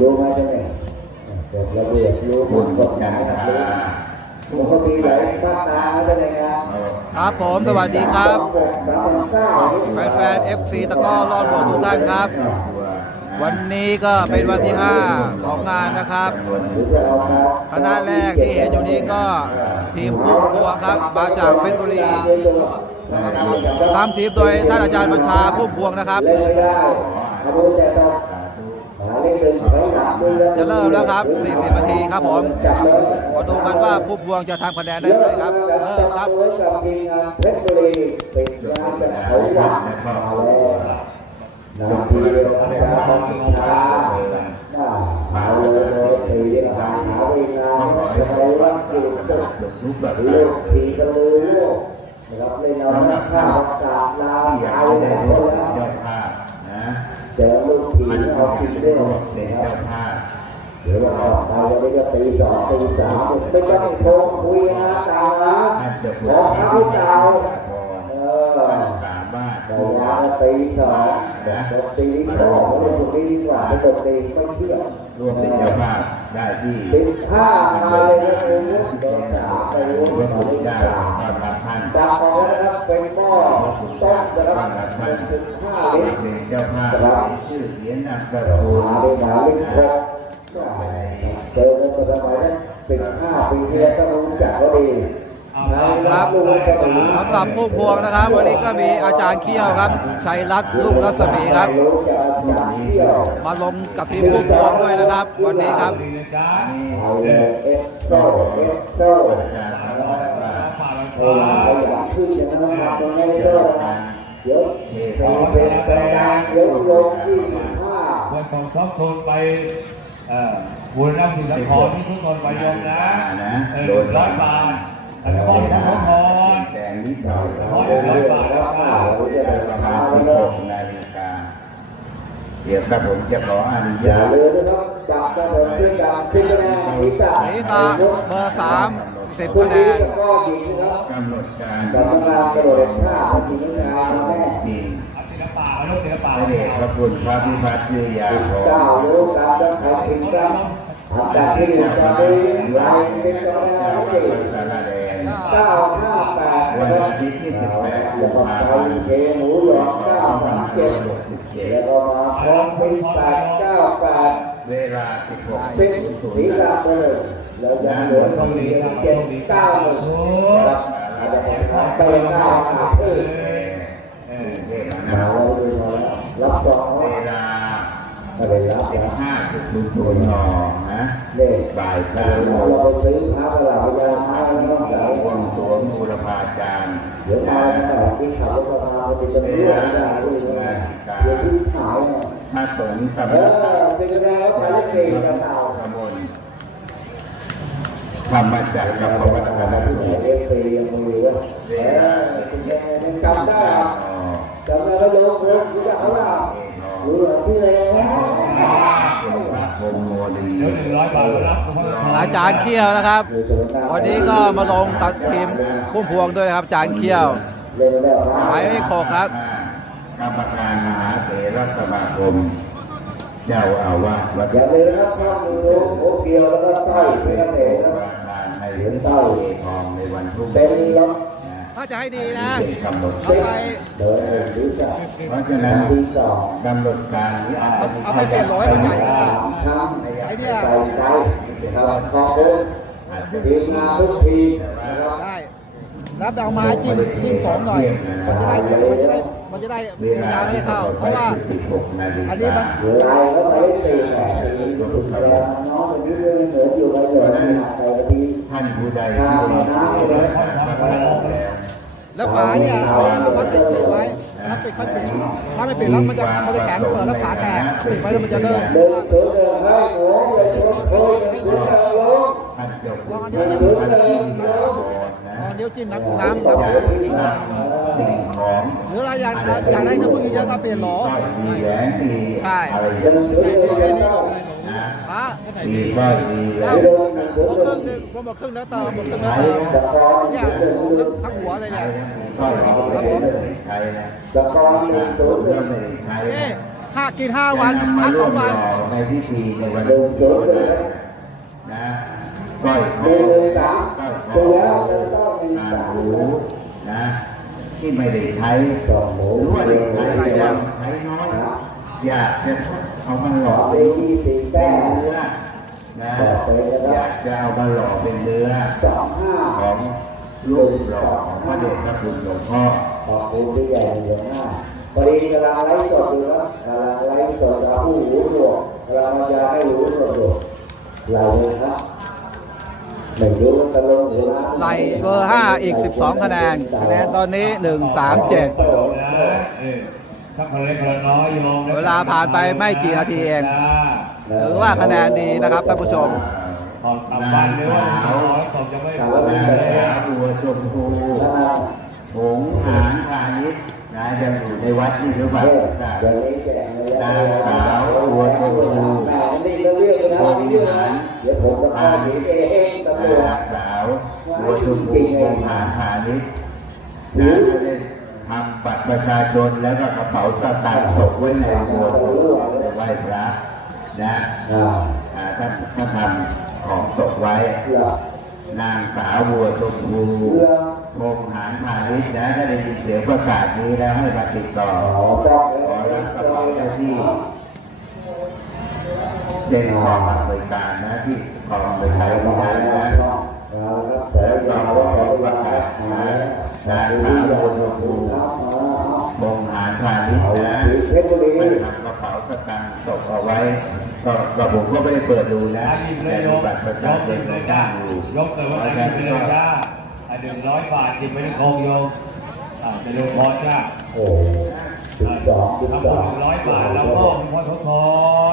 รู้ไหมเจ้าเนี่ยกฎระเบียบรู้กฎกฎหมายรู้ปกติหลายภาคตาเจ้าเนี่ยครับครับผมสวัสดีครับแฟนๆ FC ตะก้อรอดโบทุกท่านครับ วันนี้ก็เป็นวันที่ 5 ของงานนะครับคณะแรกที่เห็นอยู่นี้ก็ทีมพุ่มพวงครับมาจากเพชรบุรีนำทีมโดยท่านอาจารย์บัญชาพุ่มพวงนะครับ จะเริ่มแล้วครับ 40 นาทีครับผมจับเลยมาดูกันว่าพุ่มพวงจะทำคะแนนได้ไหมครับ เริ่มครับไว้กับทีมงานเพชรบุรีเป็นงานแบบเขาหวังมาแล้วนาทีเดียวกันนะครับของช้าหน้าเอาเลยเลยตีหาหาเวลาใครว่าเก่งตึกทุกแบบลูกทีกันเลยลูกนะครับเล่นเอาหน้าข้าวกาบลาอยาเอากได้แล้ว เป็นแล้วเจ้าภาพนะเจอลูกทีเอาทีเรื่องเป็นนะครับเดี๋ยวเราเราจะได้ก็ตีสองตีสามไม่ต้องโทรคุยนะกาวนะท่านะขอเข้าเก่าเออสามารถแต่ยาตีสองตีสองไม่ตกตีดีกว่าไม่ตกตีไม่เชื่อรวมเป็นเจ้าภาพ ได้ที่ปิดผ้ามาเลยนะคุณโดนสามไปรู้ร่วมตอนบุญนี้ได้สามตอนรับท่านจับออกนะครับเป็นหม้อต้มนะครับติดผ้าเป็เล็กเจ้าภาพชื่อเสียงนามสหากุลได้หาเล็กครับเจอกันสบายนะเป็นผ้าปีที่แล้วก็รู้จักก็ดี ครับสำหรับพุ่มพวงนะครับ วันนี้ก็มีอาจารย์เขี้ยวครับชัยรัตน์ลุงรัศมีครับ มาลงกับทีมพุ่มพวงด้วยนะครับ วันนี้ครับยเอสโซ่เอสโซ่อาจารย์ครับว่าเวลาอยากขึ้นรับตรงนี้โซ่เดี๋ยวสี่สิบกระดานยกลงที่ห้าวันของครอบครัวไปบุญรับสินครที่ทุกคนไปยมนะเออร้อยบาท อันนี้พ่อหลวงพ่อแสงนิดหน่อยร้อยร้อยๆแล้วก็ประมาณสิบหกนาฬิกาเดี๋ยวกระผมจะขออนุญาตลืมนะครับจากกระโดดด้วยการทิ้งคะแนนที่สามสีตาเบอร์สามสิบคะแนนก็ดีนะครับกำหนดการกรรมการกระโดดข้ามทีมงานแม่จริงเอาศิลปะเอาลูกศิลปะพระเดชพระคุณพระพิพัฒน์ยาขอเจ้ารู้การจะใครถึงครับทำจากที่หนึ่งจได้ลายเป็นกระดานที่สารแดง เก้าห้าแปดนะครับแล้วก็ไปเทหมูหยองเก้าสามเจ็ดแล้วก็มาพร้อมป็นแปดเก้าแปดเวลา16เป็นศีรษะไปเลยแล้วยังเหลือที่เจ็ดเก้าหนึ่งนะครับอาจจะทำไปเก้าห้าที่เออเวลามาแล้ารับรองเวว่าลาอะไรรับนะ15.00น นะเนี่ยบ่ายเรา3โมงเราไปซื้อพระตลาดยาพระแล้วก็สาสาววคนตัวมูลภาจารย์เดี๋ยวมาแล้วก็ที่เขาก็มาเป็นจำนวนได้ด้วยนะเดี๋ยวที่ขายเนี่ยพระสงฆ์สำเอนักอเป็นยังไงแล้วไปเก่งกับเราขบวนธรรมจักรกับพวัตนธรรมผู้ใหญ่เลี้ยงปียังมีว่าเออเป็นยังไงยังจำได้จำได้ก็โยมคนรู้จักเขาเปล่า รู้เหรอที่ไหนวงโมลีเดี๋ยวหนึ่งร้อยบาทรับคุณพ่ออาจารย์เขี้ยวนะครับ วันนี้ก็มาลงตัดทีมพุ่มพวงด้วยนะครับอาจารย์เขี้ยวเล่นแล้วหมายเลขหกครับกรรมการมหาเถรสมาคมเจ้าอาวาสวัดอย่าลืมนะครับพระมือโอ้เดียวแล้วก็ต้อยเป็นกระเตะนะประธานให้เหรียญเต้าทองในวันพรุ่งเป็นนี้ล็อกนะ ถ้าจะให้ดีนะเอาไปเดินหนึ่งที่สองเพราะฉะนั้นที่สองกำหนดการนี้อาจจะเอาไปเปลี่ยนร้อยมันใหญ่นะสามครั้งไอ้เนี่ยใส่ใจนะครับขอบคุณอาจจะทีมงานทุกทีได้รับเอามาจิ้มจิ้มสองหน่อยมันจะได้มันจะได้มันจะได้เวลายาไม่ได้เข้าเพราะว่าอันนี้มันลายเขาไปตีแหละตีสุดแล้วน้องคนนี้เรื่องเหนืออยู่ไปเหนือนี่ใส่ทีท่านผู้ใดที่ แล้วฝาเนี่ยเอาพลาสติกปิดไว้ถ้าปิดเขาปิดถ้าไม่ปิดแล้วมันจะมันจะแข็งเปิดแล้วฝาแตกปิดไว้แล้วมันจะเริ่มเดินถือเดินให้หนูเลยทุกคนถือเดินลงท่านจบลองอันเดินี้นถือเดินลงลองนิ้วจิ้มน้ำน้ำต่อน้ำที่สามสิ่งของหรือเราอยากอยากได้น้ำมันเยอะก็เปลี่ยนหลอ มีแหวนมีอะไรบ้านะฟ้ามีก้อยมีแล้วครึ่งนึงผมบอกครึ่งแล้วเติมหมครึ่งแล้วเติมตะกอนเนี่ยทั้งหัวเลยเนี่ยก้อยมีแหวนไม่ได้ใช้นะตะกอนหนึ่งศูนย์หนึ่ไม่ได้ใช้นี่ห้ากินห้าวันจะนำมาพักสร่วอมงหวันล่อในพิธีในวันนี้นย์เลยนะสร้อยคหนึ่องสามสร้อยคตัวอแล้วจะต้องมีอ่าสามหูนะ ที่ไม่ได้ใช้สอหรือว่าได้ใช้หลายแก้วใช้น้อยอยากจะ เอามาหสล่อองเป็ปีนที่สี่เป็แต้นมเนื้อนะอยากจะเอามาหล่อเป็นเนื้อสองห้าของลูกหล่อของพระเดชพระคุณหลวงพ่อขอบคุณที่ใหญ่หลวงหน้าพอดีกำลังไลฟ์สดอยู่ครับกำลังไลฟ์สดเราผู้หูหนวกกำลังจะให้รู้หนวกอยู่เราเลยครับไม่รู้ตะลงหรือว่าไล่เบอร์ห้าอีก 12 คะแนน คะแนนตอนนี้ 1 3 7นะ เออถ้าคนเล็กคนน้อยโยมเวลาผ่านไปไม่กี่นาทีเองถือว่าคะแนนดีนะครับท่านผู้ชมออกตามบ้านหรือว่าน้อยศพจะไม่นรู้างเลยสาวบัวชมพูหงส์หานพาณิชย์นะจะอยู่ในวัดนี่หรือเปล่าเดี๋ยวนี้แจกเลยนางสาวบัวชมพูแม่นี่ก็เรียกนะนี่เรื่องนะเดี๋ยวผมจะเข้าหนีเองตำรวจนางสาวบัวชมพูหงส์หานพาณิชย์นะจะได้ ทำบัตรประชาชนแล้วก็กระเป๋าสตางค์ตกไว้ในบัวชมพูไปไหว้พระนะอ่าอ่าท่านท่านทำของตกไว้ นางสาวบัวชมพูเพื่องหารพาณิชย์นะถ้าได้ยินเสียงประกาศนี้แล้วให้มาติดต่อขอขอรับกระเป๋าเจ้าที่เป็นของบริการนะที่กองบริการที่ได้นะเราครับแต่เราก็ขอประกาศหาย นะพระโอนภูบงหารพาณิชย์นะเไปทำกระเป๋าสตางค์ตกเอาไว้ก็ผมก็ไม่ได้เปิดดูนะแต่ดูบัตรประชาชนของท่านดูยกเต่ว่าท่านเป็นเลยจ้าหนึ่งร้อยบาทจิบไม่ได้คงโยต่โลงพอจ้าโอ้ถึงสองถึงสองร้อยบาทเราก็มีณพ่อทศพ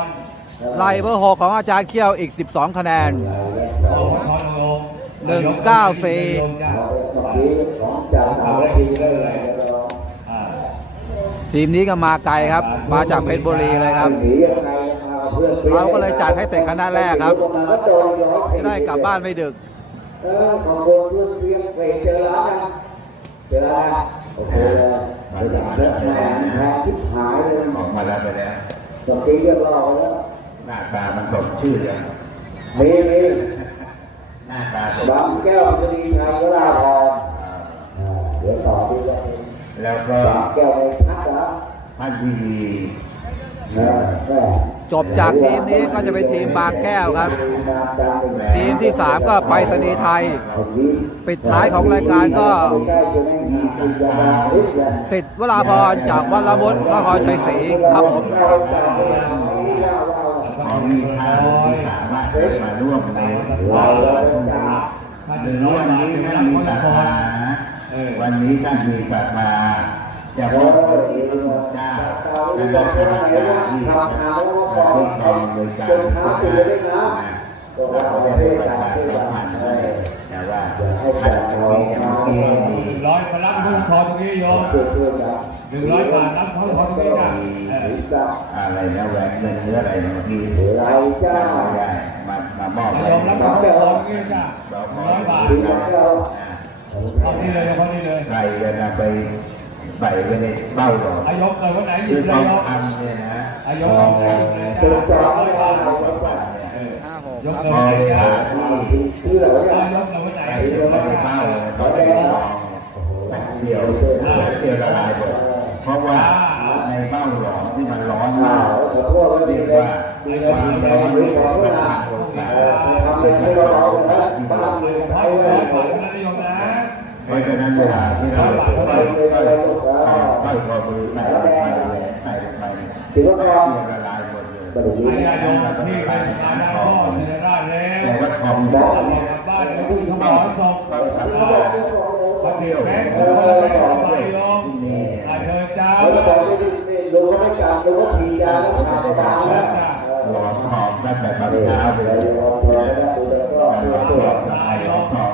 รไล่เบอร์หกของอาจารย์เขี้ยวอีก 12 คะแนน 194 ทีมนี้ก็มาไกลครับ มาจากเพชรบุรีเลยครับเขาก็เลยจัดให้เตะคณะแรกครับจะได้กลับบ้านไม่ดึกออกมาแล้วไปแล้วตะกี้ก็รอแล้วหน้าตามันสดชื่นเลยมีมีหน้าตาดำแก้วจะดีชาก็ได้พอ ดี๋ยวต่อที่จะแล้วก็บางแก้วในชักแล้วท่านวีนะแม่จบจากทีมนี้ก็จะเป็นทีมบางแก้วครับ ทีมที่ 3 ก็ไปสนีย์ไทย ปิดท้ายของรายการก็สิทธิ์วราพรจากวัดละมุดนครชัยศรีครับผมของมีค่าที่สามารถได้มาร่วมในเราแล้วจะถ้าหหรืนึ่องร้อยวันบาทนี้จะท่านรับมีพระศรัททอธานนะเออวันนี้ท่านมีศรัทธาจะพบพระพุทธเจ้าและพระพุทธเจ้าที่จะคุ้มครองโดยการที่จะนะแล้วก็ไม่ได้ประชาสัมพันธ์ให้แต่ว่าท่านมีเมื่อกี้หมีนึ่งร้อยมารับพระทอนตรงนี้โยมเพื่อนเพื่อนนะหนึ่งร้อยบาทรับพระทอนตรงนี้จ้าเออหรือจะอะไรนะแหวนเงินเนื้ออะไรเมื่อกี้เราจ้าไม่ได้มา มามอบให้โยมรับพระทอนตรงนี้จ้าเราหขนึ่องร้อยบาทหรือ เราเอานี่เลยเอานี่เลยใส่กันนะไปใส่ไว้ในเบ้าหลอดอายกเลยวันไหนหยิคือบเลทอยงโยมคำเนี่ยนะอายกเอาเลยเลยตัวจอร้อยบาทเราเออ5ยก6เลยพอเวจ้าลาที่ที่เราอายจะกเลยวันไหนใส่ไว้ในเบ้าเขาจะลองแป๊บเดียวแป๊บเดียวละลายหมดเพราะว่าในเบ้าหลอมที่มันร้อนอ่ามากขอโทษว่าเรีดียกเลยว่าดีคเลยวามดีเลร้อยนดีที่ขอมันโทษนะโอกาสทำเป็นให้เราเลยบ้านเลยพใช้ระเลร้อยยบาทนะโยมนะ เพราะฉะนั้นเวลาที่เราค่อยๆค่อยๆค่อยๆมือใส่ลงไปใส่ลงไปถือว่าแป๊ก็บเดียวละลายหมดเลยประดุอานี้ญาโยมที่เป็นอาญาพ่อเทราชแล้วแต่ว่าทองบบออกกกลับบ้านเดี๋ยวผู้สมรสพเขาบอกพระเดียวแม่เออไปโยมอาเชิญเจ้าแล้วก็บอกไม่ได้รู้ว่าไม่การรู้ว่าฉีดยาแล้วทำตามแล้วหลอมหอมตั้งแต่ตอนเช้าไปเราเลยเราเราดูแล้วก็ตัวตัว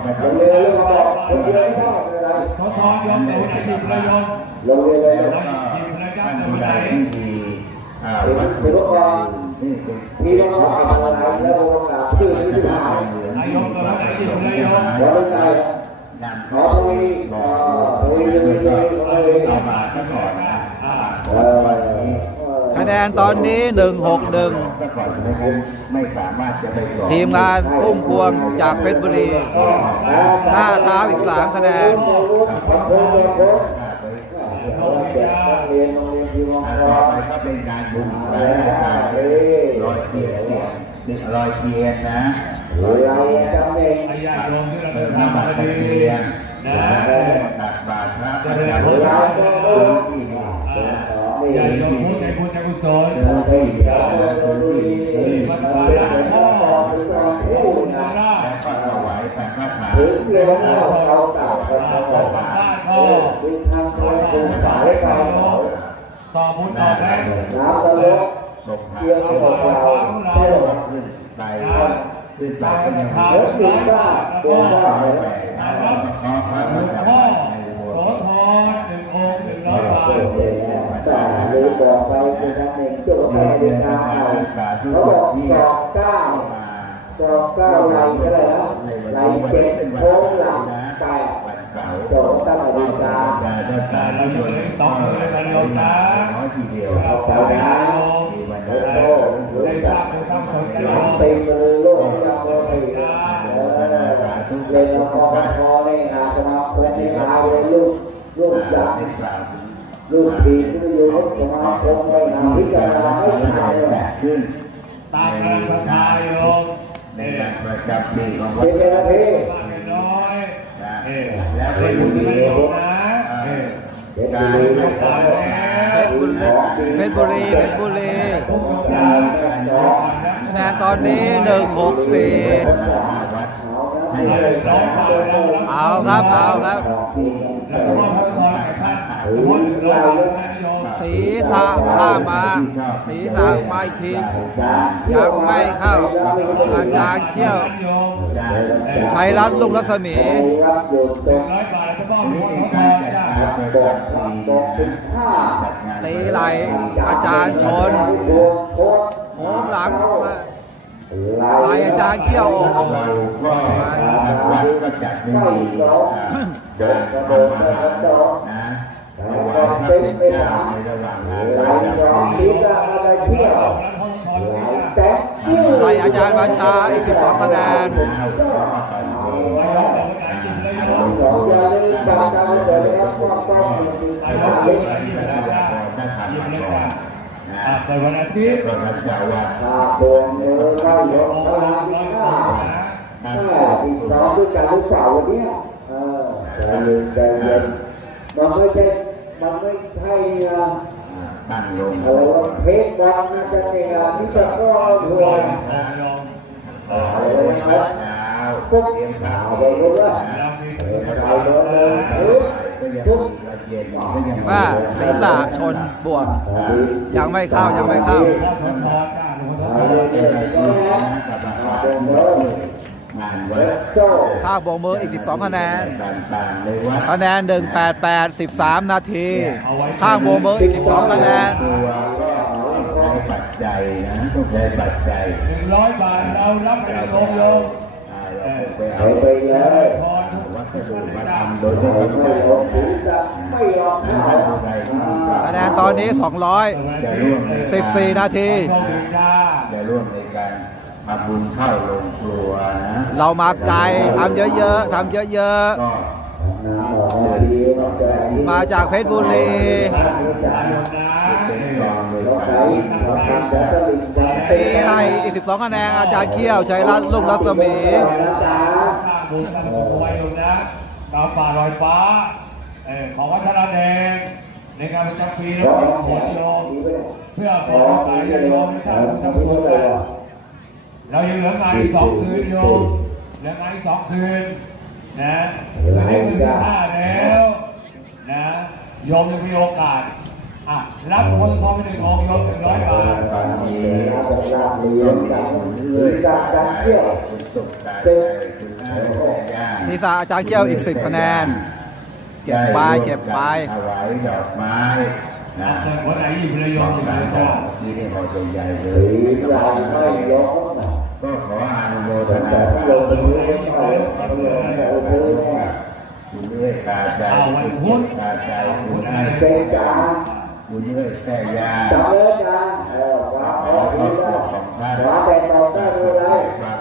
หอมหอมตั้งเรียนเรื่องบอกคนเดียวไม่ได้อะไรเขาทอนโยมเดี๋ยวไหนหยิบเลยโยมโรงเรียนเลยแล้วก็ท่านผู้ใดที่มีวัตถุที่เป็นมีต้องขออะไรแล้ววงการชื่อนี้ที่หาอายกเลยวันไหนหยิบเลยโยมขอเป็นใจนำข้อมูลบอกแล้วก็เอามาซะก่อนนะอ่าเออวันนี้คะแนนตอนนี้หนึ่งหกหนึ่ง ทีมงานพุ่มพวงจากเพชรบุรี หน้าเท้าอีกสามคะแนนเรียนโรงเรียนที่วังต่ทอองไปก็เป็นการบุญไปนะครับรอยเทียนเนี่ยนี่รอยเทียนนะเราจำเองพยาโยมที่เราเปิดทำน้ำบัมาตรดีเทียนนะตักบาตรพระอาจารย์เราก็รู้ที่ อย่าโยมพูดใจคุณใจกุศลเราไปเราไปดูดีมันเป็นพ่อเป็นพ่อผู้นะแล้วก็ถวายสังฆทานถึงเรื่องเราต่างกันเราต่างมีทางคนสงสัยเราต่อบุญต่อแรงน้ำตะลกลงเกี่ยวกับเราเที่ยวขึ้นไปขึ้นไปก็ยังเฮ้ยดีว่าตัวว่าเลยหลวงพ่อโสธรหนึ่งองค์หนึ่งร้อยบาท แต่หรือบ อกไปคือนั่นเองจุดไปเดินทางไปเขาบอกสอบเก้าสอบเก้าไหลก็เลยนะไหลเจ็ดโค้งหลังแปดวันเสาร์โจทย์ตั้งแต่ดีกาเราอยู่ในสองเลยกันโยมนะน้อยทีเดียวเอาเก้านะมีวันโอ้เดียวโหรู้จักหลังตีมือโลกยังโมตีเออเรียนละครพอเลยนะสมาคมนี่หาเลยลูกลูกจับในก ลูกทีที่อยู่สมาคมไปหาพิจารณาไม่ทันเลยขึ้นตามกำลังศรัทธาโยมในนี่วันประจำปีของวัเป็ดนนาทีบ้านน้อยนะนี่แล้วเป็ก็นยังบุญมีโยมนะเป็นการบุรีให้ต่ต่ออไปเพชรบุรีเพชรบุรีทุกอย่างารย้อนนะคะแนนตอนนี้หนึ่งหกสี่ให้เราเลยเราเราเราเอาครับ เอาครับ แล้วก็พระพรแก่ท่านพุทธเราท่านโยมศีรษะข้ามมาศีรษะมาอีกทียังไม่เข้า อาจารย์เขี้ยวโยมชัยรัตน์ลุงรัศมีรับอยู่เต็มร้อยบาทแล้วก็มีนี่พคืระอพการรจัดจ้าการประกอบปีบอกห้าจัดงานตีไหลอาจารย์ชนโค้ดโค้งหลังมาไหลอาจารย์เขี้ยวโอ้โหเราก็ทางวัดก็จัดให้มีเดินเข้ามานะ ถวายพระคุณเจ้าในระหว่างงานไหลประจำร้องปีดีก็อะไรเที่ยวแล้วพระพรไหลจ้าแตะยิ้วไล่อาจารย์บัญชาอีก12คะแนนสองยาลืมการการเดินนะครับว่าต้องมีไอ้ห้าราเล็กเราจ้าถ้าทำมาก่อนนะอ่าแต่วันอาทิตย์ก็รักษาวัดตาถ้าห้าที่สองด้วยกันหรือเปล่าวันนี้เออใจเย็นใจเย็นมันไม่ใช่ มันไม่ใช่นะตั้งลงเออเทปวันมันจะเนี่ยนี่จะก็รวยโยมเอาเลยครับเช้าปุ๊บเตรียมขาวไปรู้ว่าเรามีเออเอาไปเลยเออก็ยังปุ๊บว่าศีรษะชนบวมยังไม่เข้ายังไม่เข้า พระพรจ้าหลวงพ่อเอาเลยเนี่ยก็แล้วเอาไปเลยงานวัดโจ้ข้าวโบกมืออีก 12 คะแนนต่างๆในวัดคะแนน 188 13 นาที ข้างโบกมืออีก 12 คะแนนตัวก็ใช้ปัจจัยนะต้องใช้ปัจจัยหนึ่งร้อยบาทเรารับไปโยมโยมอ่าเราไปไปเอาไปเลยพรทุกวัสดุมาจ้าทำโดยไม่ไม่ยต้อองมถือจะไม่ยอมเข้าคะแนนตอนนี้จะร่วมในการ214นาทีโชคดีจ้าจะร่วมในการ ทำบุญเข้าโรงครัวนะเรามาไกลทำเยอะๆทำเยอะก็น้ำออกมาดีมันจะๆมาจากเพชรบุรีจ้าโยมนะเป็นกองเลยเราคใช้รับเราทำแต่ตลิ่งจะตีไล่อีก12คะแนนอาจารย์เขี้ยวชัยรัตน์ลุงรัศมีจ้าสร้างบุญสร้างบุญไว้โยมนะตามป่าลอยฟ้าเออของวัฒนแดงในการประจำปีแล้วก็ขนโยมเพื่อขอไปโยมสร้างบุญสร้างบุญกัน เรายังเหลืองานอีกสองคืนโยมเหลืองานอีกสองคืนนะจะได้คืนที่ห้าแล้วนะโยมยังมีโอกาสอะรับคนพอไปหนึ่งองค์โยมหนึ่งร้อยบาทตอนนี้จะลาเรียนกันหรือจากการเที่ยวคุณสุขใจใจคุณให้ย่านิสาอาจารย์เขี้ยวอีก10คะแนน เก็บไปเก็บไปถวายดอกไม้นะเกิดวันไหนอยู่ประโยขอชงน์สารก็ที่นี่พอใจใหญ่เลหรืยอเราไม่ยกนะ ก็ขออนุโมทแต่นาถ้าลงมือไม่เอาลงมือเนี่ยคุณด้วยตาใจคุณจิตตาใจคุณให้เป็นการทบุญเอ้ยแก้ยาจับเลยจ้าเออวางออกดีแล้ววางแต่ต่อได้ดูไร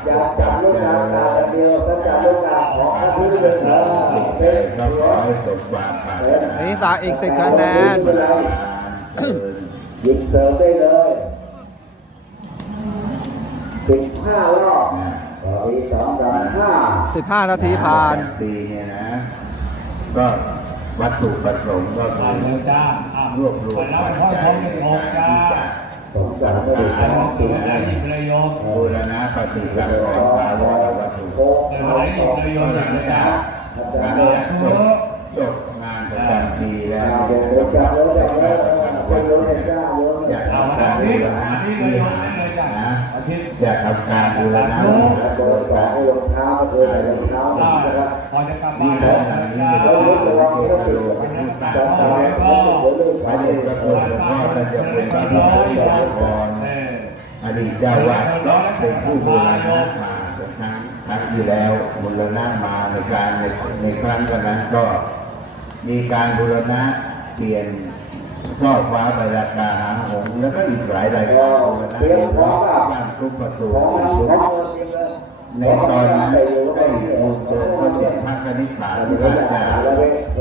อย่าจับลูกกาตาเดียวถ้าจับลูกกาของพระพุทธเจ้าเออเป็นเราขอให้สมความปรารถนาศีรษะอีกสิบคะแนนหยิบเสริมได้เลย สิบห้ารอบต่อปีสองสามห้า15นาทีผ่านปีเนี่ยนะ ก็วัตถุประสงค์ก็อ่าคือเร็วจ้าอ่ารวบรวมแล้วพ่อชมหกจ้าสองสามไม่ได้สอ่าองตัปีวไหนนะหยิบเลยโยมบูรณะปฏิสังขรณ์ภาวะวัตถุโอ้ตัวไหนหยิบเลยโยมหยิบเลยจ้าอาจาการรย์เรียนเจบจบงานประจำปีแล้วดี๋ยวจับแล้วจับแล้วคนรู้เห็นได้เยอะอยากเอาทำอักานรบูนี้รอัณะนนี้เลยโยมนั่นเลยจ้านะอาทิตย์ จะทำการบูรณะโดยการให้รองเท้าก็คือใส่รองเท้านะครับพอจะกลับนี่บ้านแหแล้ละวอันนี้จ้าจะต้องรู้ว่าเทศโลเป็นผู้ตาจับมไปก็คืองพระเดชพระคุณหลวงพ่อท่านจะเป็นพระพุทธเจ้าพรเอออดีตเจ้าวาดเป็นผู้บูรณะมาครั้งครั้งที่แล้วบูรณะมาในการในในครั้งนั้นก็มีการบูรณะเปลี่ยน ช่อฟ้าบรรยากาหางหงแล้วก็อีกหลายรายการบูรณะเรียบร้อยย่างทุกประตูในตอนนั้นได้องค์เชิญพระเดชพระนิพพานพระเจ้า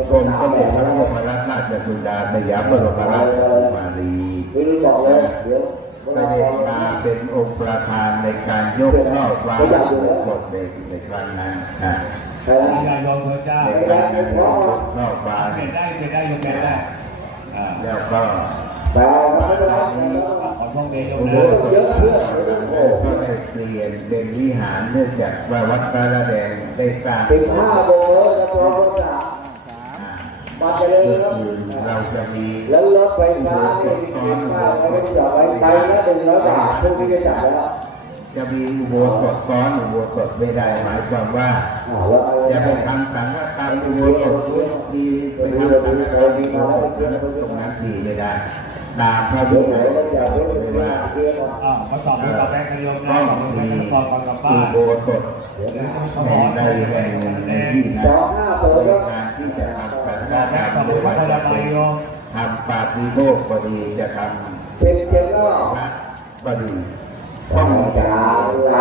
กรมก็เป็นพระบรมราชสุดาสยามบรมราชกุมารีคือบอกเลยเดี๋ยวเสด็จมาเป็นองค์ประธานในการยกช่อฟ้าบทในในครั้งนั้นอะใครนะญาติโยมเถอะจ้าในการยกช่อฟ้าเป็นได้เป็นได้ยมเปลี่ยนได้ แล้วก็แต่ไม่เป็นไรขอโทษเยอ้โหนะเยอะเพื่อนโอ้ก็ได้เปลี่ยนเป็นวิหารเนื่องจากว่าวัดพระแดงได้สร้างสิบห้าโมงแล้วจะพร้อมจะอ่ามาเลยก็ครับเราจะมีแล้วรถไฟฟ้าเนี่ยสิบห้าไม่ได้จอดไว้ไปแล้วหนึ่งร้อยบาทพวกนี้จะจับแล้ว จะมีอุโบสถซ้อนอุโบสถไม่ได้หมายความว่าอ่าแล้วเอาจะไปทำสังฆกรรมอุโบสถที่ไปทำสังฆกรรมอุโบสถตรงนั้นที่ไม่ได้ตามพระวิเดี๋ยวไหนนัยแล้วจะบอกเอาเลยเรื่ว่าองเรื่องอ่ามาสอบมาสอบแบงค์โยมนะต้องสอบแบมีงค์สอบก่อนกลับบ้าอุนโบสถเดี๋ยวเขาแห่บอกงใดแห่งหนึ่งในที่สนั้อนงห้าเปิดในแล้วการที่จะทำสังฆบอกกแบรงรค์มสอบหรือพัว่าฒจะนาเป็นโยมทำปาฏิโมกข์ก็ดีจะทำเป็นเจ็ดรอบพระก็ดี ต้ต้อองงการไหล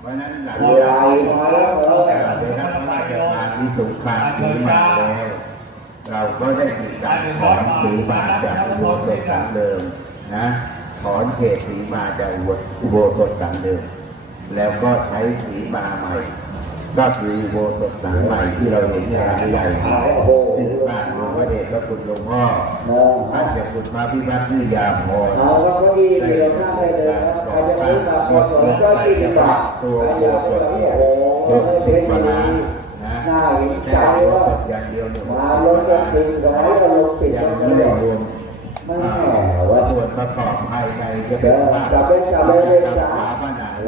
เพราะฉะนั้นหลังไหลจากมาแล้วเออการได้รับพระราชทานวิสุทธิภาสีมาแล้วเราก็ได้มีการถอนสีมาจากอุโบสถหลังเดิมนะถอนเขตสีมาจากอุโบสถหลังเดิม แล้วก็ใช้สีมาใหม่ ก็คืออุโบสถหลังใหม่ที่เราเห็นในงานใหญ่ที่บ้านหลวงพระเดชพระคุณหลวงพ่อท่านจ้าคุณพระพิพัฒน์วิทยาพรเอาแล้วก็มีเหลือหน้าได้เลยครับใครจะมาพอสองก็ยี่สิบาทตัวโบสถซื้อเนี่ยโอ้โหหกสิบกว่าล้านนะน่าเห็นใจแต่โบว่าสถอย่างเดียวเนี่ยมาลดกันติดร้อยก็ลงติดยังกันไม่ได้รวมแม่ว่าว่าส่วนประกอบภายในจะเป็นวบ้านกลับไปกลับไปเลยจ้าฝาผนัง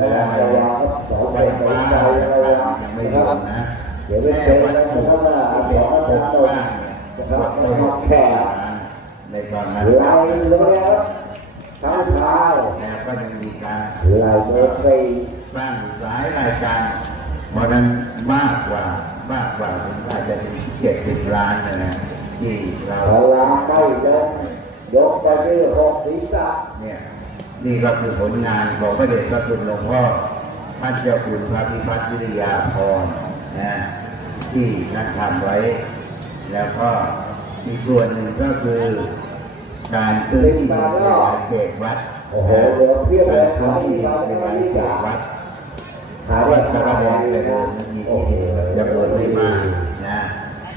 ระวังระวังครับสองใจใจใจระวังนะครับเดี๋ยวไปเจอแล้วนะครับว่าสองอาจารย์เรานะครับมแข่ในตอนนั้นไหลเลยครับทั้งเท้าแล้วก็ยังมีการไหลเบอร์สี่สร้างหลายรายการเพราะนั้นมากกว่ามากกว่าถึงอาจจะถึงเจ็ดสิบล้านนะนะที่เราพลังไม่ลงยกไปที่หกศีรษะเนี่ย นี่ก็คือผลงานของพระเดชพระคุณหลวงพ่อท่านเจ้าคุณพระพิพัฒน์วิทยาพรนะที่ท่านทำไว้ แล้วก็อีกส่วนหนึ่งก็คือการตื้อที่ดินในการเขตวัดโอ้โหเหลือเพียบเลยพื้ขานยที่ดีในขายการดีเขจ้าตวัดขายวัได้ดสขายระแดดีงแต่เดิมมีโอ้ที่โหจำนวนไม่มากนะ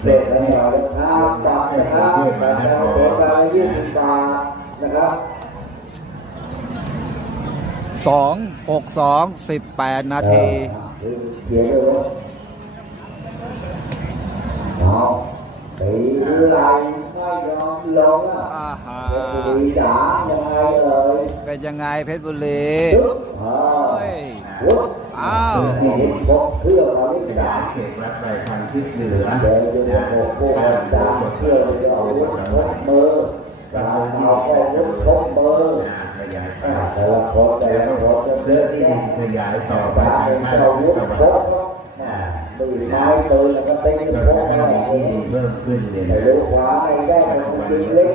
เด็กแล้วเนี่ยนะครับบาทนะครับบาทเราเด็กเรายี่สิบบาทนะครับ 2 6 2 18 นาทีเขียนเลยว่าเอาตีไหลไม่ยอมลงอ่าหาตีจ๋ายังไงเอ่ยเป็นยังไงเพชรบุรีเฮ้ยอ้าวที่ดินครบเครื่องเรานี่จ๋ายายเขตวัดไปทางทิศเหนือเดินจะมาหกพวกเราเครื่องเราเอาวุธครบมือตาเอาก็วุธครบมือขยายไปอ่า แต่ละคนแต่ละก็คนจะเพื่เลือกที่แยดินกขยายต่อไปมาเป็นภาคเจ้าตะวุธวันครอบอกอ่ามือไม้ปืนแล้วก็ตีก็ครบจะแล้วมีที่ดินเพิ่มขึ้นเนี่ยแต่รู้ขวาไม่ได้มันจริงเล็ก